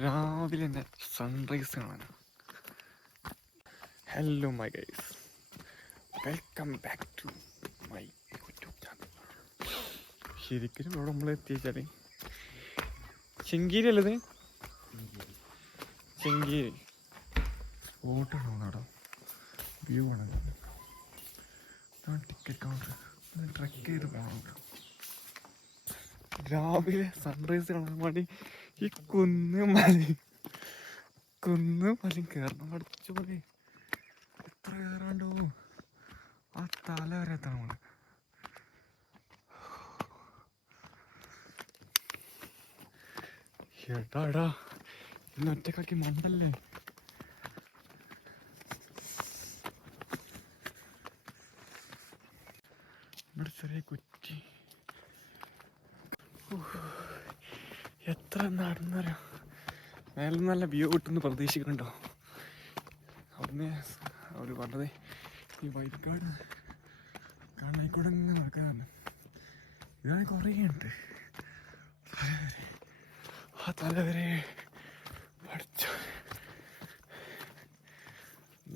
രാവിലെ തന്നെ സൺറൈസ് കാണാൻ. Hello my guys, welcome back to my YouTube channel. ശരിക്കും ഇവിടെ നമ്മൾ എത്തിച്ചാൽ ചെങ്കീരി അല്ലത്, ചെങ്കീരി സ്പോട്ട് ഉണ്ടോ? വ്യൂ ആണ്. ടിക്കറ്റ് കൗണ്ടർ ട്രക്ക് ചെയ്ത് പോകണം. രാവിലെ സൺറൈസ് കാണാൻ വേണ്ടി ഈ കുന്നും മലയും കയറണം. പഠിച്ചു പോലെ എത്ര കയറാണ്ടോ, ആ തല വരെ എത്തണം നമ്മള്. എടാ ഇന്ന് ഒറ്റക്കാക്കി മണ്ടല്ലേ. ഇവിടെ ചെറിയ കുറ്റി. എത്ര നടന്നോ, മേലെ നല്ല വ്യൂ കിട്ടുമെന്ന് പ്രതീക്ഷിക്കുന്നുണ്ടോ? അവിടുന്ന് അവർ പറഞ്ഞത് ഈ വൈക്കാട് കാണായിക്കൂടെ ഇങ്ങനെ നടക്കാനാണ്. ഇതാണ് കുറേ ഉണ്ട്. ആ തലവരെ പഠിച്ചു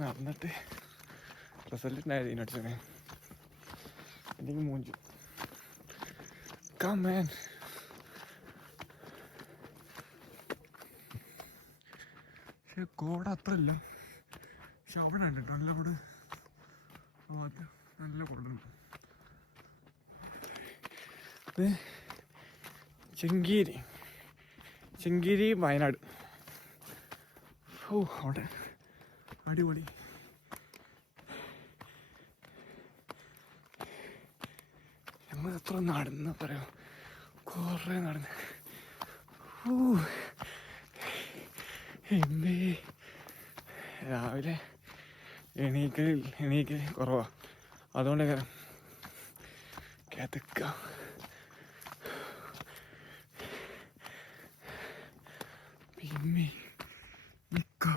നടന്നിട്ട് റിസൾട്ട് ഉണ്ടായത് ഇതിനടിച്ചേ അല്ലെങ്കിൽ മൂഞ്ചു. കമേൻ പക്ഷെ കോട അത്ര ഇല്ല. പക്ഷെ അവിടെ ഉണ്ട് കേട്ടോ നല്ല കൂടെ, നല്ല കൊള്ളുണ്ട്. ചെങ്കീരി വയനാട്. ഓ അവിടെ അടിപൊളി. നമ്മൾ എത്ര നടന്ന പറയാം, കുറേ നടന്ന്. എമ്മേ രാവിലെ എണീക്കൽ കുറവാ, അതുകൊണ്ട് കിതക്ക. പിന്നെ ഒക്കെ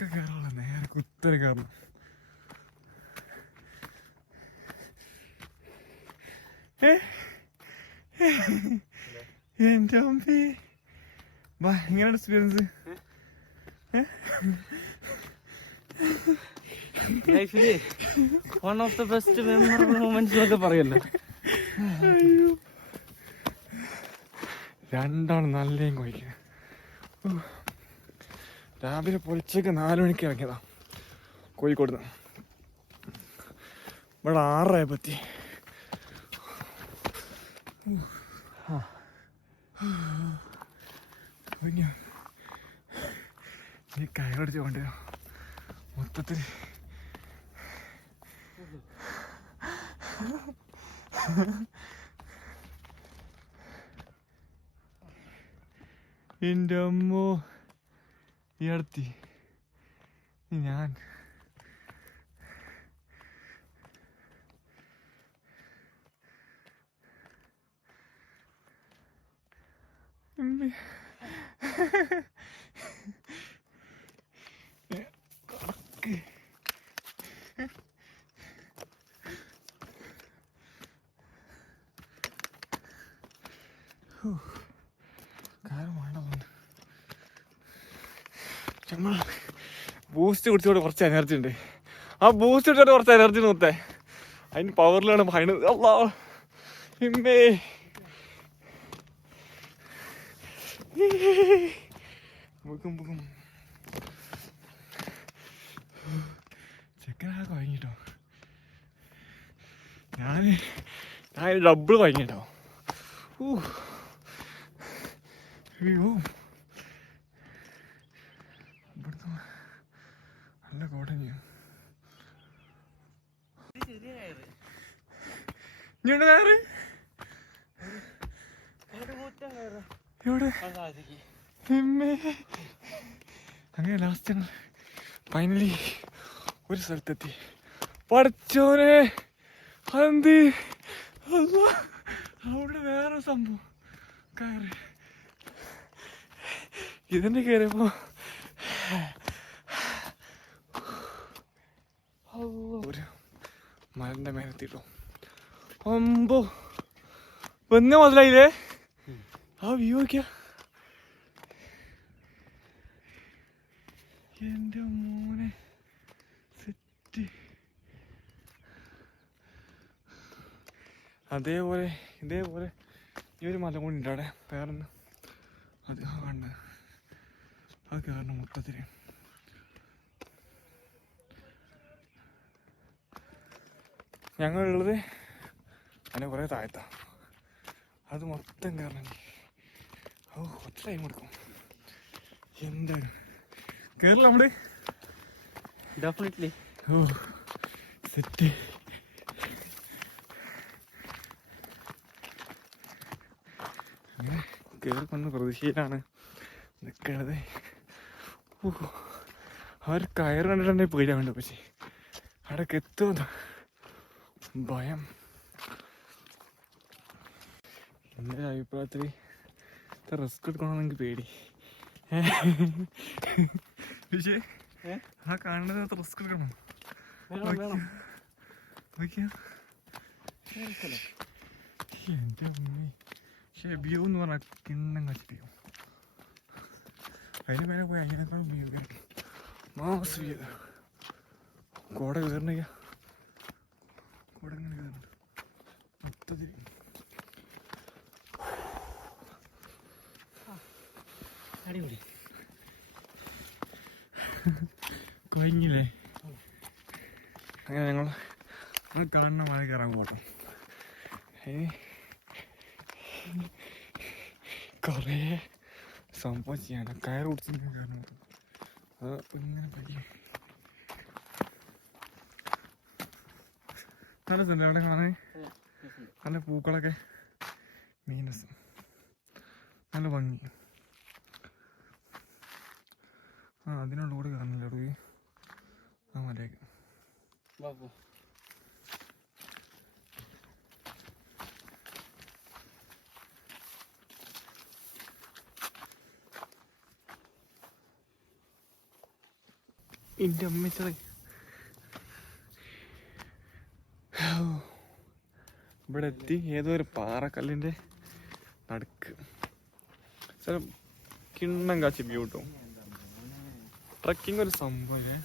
കയറാനുള്ള നേരെ കുത്തനെ കയറണം. എൻ്റെ അമ്മേ വാ, എങ്ങനെയാണ് experience? Actually, one of the best memorable moments എന്നൊക്കെ പറയല്ലോ. രണ്ടാണ് നല്ലേം കഴിക്കുക. രാവിലെ പൊളിച്ചൊക്കെ 4 മണിക്ക് ഇറങ്ങിയതാ കോഴിക്കോട് നിന്ന്. ഇവിടെ 6:30 ഈ കയറടിച്ച് കൊണ്ട് മൊത്തത്തിൽ എൻ്റെ അമ്മോ ഈ അടുത്തി ഞാൻ നമ്മൾ ബൂസ്റ്റ് കുടിച്ചോണ്ട് കുറച്ച് എനർജി ഉണ്ട്. ആ ബൂസ്റ്റ് കുടിച്ചോണ്ട് കുറച്ച് എനർജി നോത്തേ, അതിന് പവറിലാണ് ഭയണ. അല്ലാ ഇമ്മേ മുഖം ചെക്കനൊക്കെ വാങ്ങിട്ടോ. ഞാൻ ഡബിൾ വാങ്ങിട്ടോ. അയ്യോ ഇവിടുത്തെ നല്ല കോട്ടഞ്ഞു. ഇങ്ങോട്ട് കയറ്. എവിടെ? അങ്ങനെ ലാസ്റ്റ് ഞങ്ങൾ ഫൈനലി ഒരു സ്ഥലത്തെത്തി. പഠിച്ചോനെ അതെന്ത് അവിടെ വേറെ സംഭവം കയറി. ഇതിൻ്റെ കയറിയപ്പോ ഒരു മരന്റെ മേലെത്തിട്ടോ. അമ്പോ വന്ന മുതലായില്ലേ ആ വ്യൂ നോക്കിയാ. എൻ്റെ മോനെ സെറ്റ്. അതേപോലെ ഇതേപോലെ ഈ ഒരു മല കൂടി ഉണ്ട് അവിടെ വേറൊന്ന്. അത് കണ്ട് അത് കയറണം മൊത്തത്തിൽ. ഞങ്ങളുള്ളത് അതിനെ കുറേ താഴത്താ. അത് മൊത്തം കയറണമെങ്കിൽ കുറച്ച് ടൈം എടുക്കും. എന്താണ് കേരളം നമ്മള് ഡെഫിനറ്റ്ലി. സെറ്റ്. അങ്ങനെ കയറി വന്ന പ്രതീക്ഷയിലാണ് നിൽക്കണത്. ആ ഒരു കയറ് കണ്ടിട്ടുണ്ടെങ്കിൽ പേടിയാവുന്നുണ്ട്. പക്ഷേ അവിടേക്ക് എത്തുമെന്ന് ഭയം. എൻ്റെ അഭിപ്രായത്തിൽ റിസ്ക് എടുക്കണമെന്നെങ്കിൽ പേടി. പക്ഷേ ആ കാണുന്നത് റിസ്ക് എടുക്കണം. എൻ്റെ അമ്മേ. പക്ഷേ വ്യൂ എന്ന് പറഞ്ഞാൽ കിണ്ണം കച്ചിട്ട് അതിന് മേലെ പോയി അതിനേക്കാളും വ്യൂ കിട്ടും. Mass view. കോട കയറണ കോട ഇങ്ങനെ കയറുന്നുണ്ട് മൊത്തത്തിൽ. അടിപൊളി. കഴിഞ്ഞില്ലേ? അങ്ങനെ ഞങ്ങൾ കാണുന്ന മഴ കയറാൻ പോകണം. കുറേ സംഭവം ചെയ്യാണ്ട് കയറ് കുടിച്ച് കയറണം. അത് ഇങ്ങനെ പറ്റി നല്ല സ്ഥലം അവിടെ കാണാൻ. നല്ല പൂക്കളൊക്കെ മീനസ് നല്ല ഭംഗി. അതിനുള്ള കൂടെ കാണുന്നില്ല അവിടെ ആ മലയൊക്കെ. എൻ്റെ അമ്മച്ചറേ ഇവിടെ എത്തി. ഏതോ ഒരു പാറക്കല്ലിൻ്റെ നടുക്ക് സ്ഥലം കിണ്ണം കാച്ചി വ്യൂ കിട്ടും. ട്രക്കിംഗ് ഒരു സംഭവം.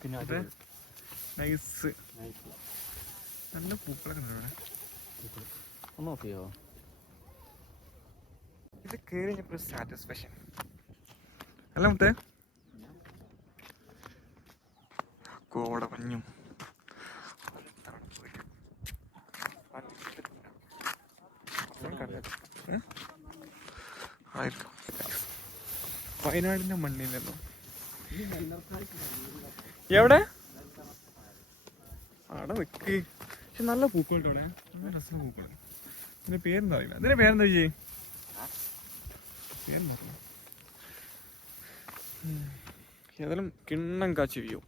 പിന്നെ അത് നൈസ്. നല്ല പൂക്കളൊക്കെ ഉണ്ട് ഇവിടെ. ഇത് കയറി കഴിഞ്ഞപ്പോൾ സാറ്റിസ്ഫാക്ഷൻ അല്ല മുത്തേ. കോട മഞ്ഞും ആയിരിക്കും. വയനാടിന്റെ മണ്ണിലല്ലോ. എവിടെ അവിടെ നിക്ക്. പക്ഷെ നല്ല പൂക്കളുണ്ട് അവിടെ. നല്ല രസം പൂക്കൾ. ഇതിന്റെ പേരെന്താ അറിയില്ല. ഇതിന്റെ പേരെന്താ ചെയ്യേ? പേര് നോക്കണം. ഏതായാലും കിണ്ണം കാച്ചി വ്യൂ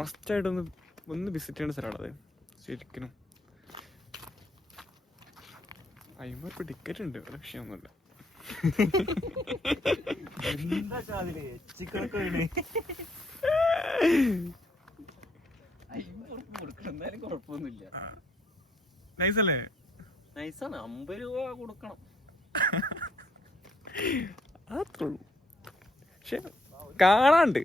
മസ്റ്റായിട്ടൊന്ന് വിസിറ്റ് ചെയ്യേണ്ട സ്ഥലമാണ് അത് ശരിക്കും. 50 രൂപ ടിക്കറ്റ് ഉണ്ട്. വിഷയമൊന്നുമില്ല. നൈസല്ലേ? നൈസാണ്. 50 രൂപ കൊടുക്കണം. അത്രേ ഉള്ളൂ. പക്ഷെ കാണാണ്ട്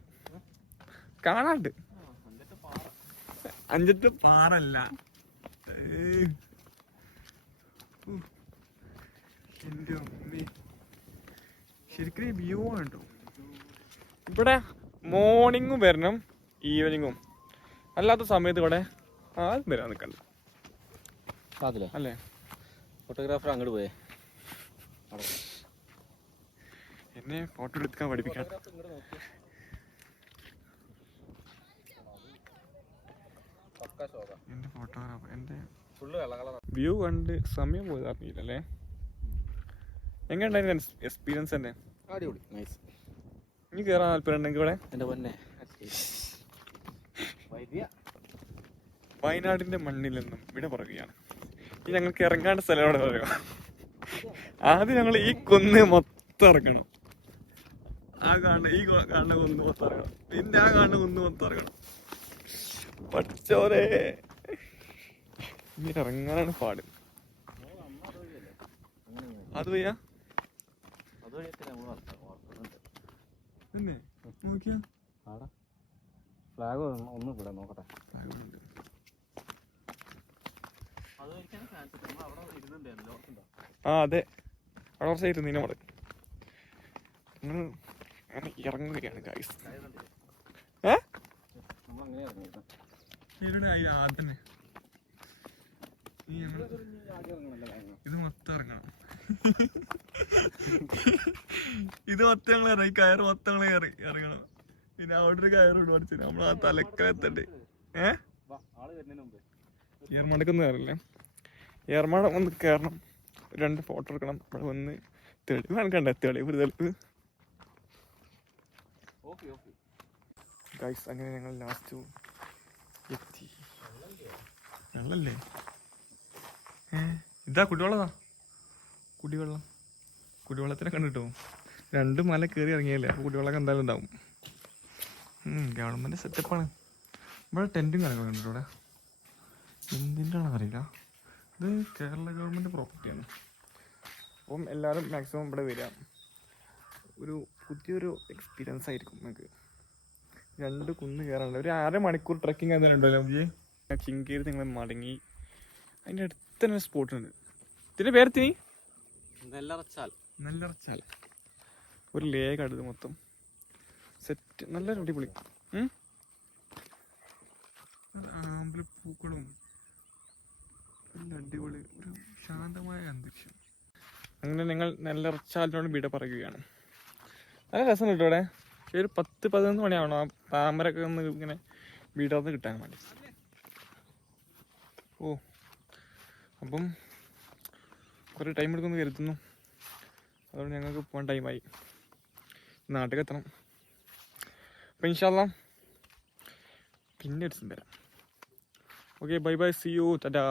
അഞ്ചത്തെ പാറല്ല. എൻ്റെ അമ്മേ ശരിക്കും വ്യൂ ആണ് കേട്ടോ. ഇവിടെ മോർണിംഗും വരണം ഈവനിങ്ങും. അല്ലാത്ത സമയത്ത് ഇവിടെ ആരും വരാൻ നിൽക്കണ്ട അല്ലേ? ഫോട്ടോഗ്രാഫർ അങ്ങോട്ട് പോയേ എന്നെ ഫോട്ടോ എടുക്കാൻ പഠിപ്പിക്കാൻ. എന്റെ ഫോട്ടോഗ്രാഫർ എന്റെ വ്യൂ കണ്ട് സമയം പോയത് അറിയില്ലല്ലേ? എങ്ങനെയുണ്ടായിരുന്നു എക്സ്പീരിയൻസ് തന്നെ? അടിപൊളി. നൈസ്. ഇനി കയറാൻ താല്പര്യം ഉണ്ടെങ്കിൽ ഇവിടെ എൻ്റെ പൊന്നെ വയനാടിന്റെ മണ്ണിൽ നിന്നും ഇവിടെ പറയുകയാണ്. ഈ ഞങ്ങൾക്ക് ഇറങ്ങാണ്ട സ്ഥലം എവിടെ പറയുക? ആദ്യം ഞങ്ങൾ ഈ കുന്ന് മൊത്തം ഇറങ്ങണം. ഈ കാണുന്ന കുന്ന് മൊത്തം ഇറങ്ങണം. പിന്നെ ആ കാണുന്ന കുന്ന് മൊത്തം ഇറങ്ങണം. പഠിച്ചോരെ ഇങ്ങനെ ഇറങ്ങാനാണ് പാട്. അത് വയ്യ പിന്നെ നോക്കിയാ ഫ്ലാഗ് ഒന്ന് ഇവിടെ നോക്കട്ടെ. ആ അതെ, അവിടെ കുറച്ച് ഇരുന്നു നമ്മള് ഇറങ്ങുകയാണ് ഗൈസ്. തന്നെ ഇത് മൊത്തം ഇറങ്ങണം. ഇത് മൊത്തം ഞങ്ങൾ ഇറങ്ങി, കയറ് മൊത്തം ഞങ്ങൾ ഇറങ്ങണം. പിന്നെ അവിടെ ഒരു കയറോട് പഠിച്ചു നമ്മൾ ആ തലക്കലെത്തണ്ട്. ഏർമാടക്കൊന്നും കയറില്ലേ? ഏർമാടം ഒന്ന് കയറണം, 2 ഫോട്ടോ എടുക്കണം. അവിടെ വന്ന് തെളിവ് കാണിക്കണ്ടേ? തെളിവ് ഗൈസ്. അങ്ങനെ ഞങ്ങൾ ലാസ്റ്റ് എത്തി. വെള്ളല്ലേ? ഇതാ കുടിവെള്ളതാ. കുടിവെള്ളത്തിനെ കണ്ടിട്ടോ. 2 മല കയറി ഇറങ്ങിയല്ലേ, അപ്പോൾ കുടിവെള്ളം എന്തായാലും ഉണ്ടാവും. ഗവൺമെൻറ് സെറ്റപ്പാണ്. ഇവിടെ ടെൻറ്റും കാര്യങ്ങളൊക്കെ ഉണ്ട്. ഇവിടെ എന്തിൻ്റെ ആണെന്ന് അറിയില്ല. ഇത് കേരള ഗവൺമെൻറ് പ്രോപ്പർട്ടിയാണ്. അപ്പം എല്ലാവരും മാക്സിമം ഇവിടെ വരിക. ഒരു പുതിയൊരു എക്സ്പീരിയൻസ് ആയിരിക്കും നിങ്ങൾക്ക്. 2 കുന്ന് കയറാനുണ്ട്. ഒരു 1/2 മണിക്കൂർ ട്രക്കിങ് എന്തായാലും ഉണ്ടല്ലോ. കിങ്കേരി നിങ്ങൾ മടങ്ങി അതിൻ്റെ അടുത്ത് തന്നെ സ്പോട്ടുണ്ട്. ഇതിൻ്റെ പേരെത്തി നെല്ലറച്ചാൽ. ഒരു ലേക്ക് അടുത്ത് മൊത്തം സെറ്റ്, നല്ല അടിപൊളി. ആമ്പലപ്പൂക്കളും നല്ല അടിപൊളി, ഒരു ശാന്തമായ അന്തരീക്ഷം. അങ്ങനെ നിങ്ങൾ നെല്ലറച്ചാലിനോട് വിട പറയുകയാണ്. നല്ല രസം കിട്ടും ഇവിടെ. പക്ഷേ ഒരു 10-11 മണിയാവണം ആ താമരൊക്കെ ഒന്ന് ഇങ്ങനെ വീടാന്ന് കിട്ടാൻ വേണ്ടി. അപ്പം കുറേ ടൈം എടുക്കുമെന്ന് കരുതുന്നു. അതുകൊണ്ട് ഞങ്ങൾക്ക് പോകാൻ ടൈമായി, നാട്ടിൽ എത്തണം. അപ്പം ഇൻഷാ അല്ലാഹ് പിന്നെ ഒരു ദിവസം വരാം. Okay, bye bye, see you, Tata.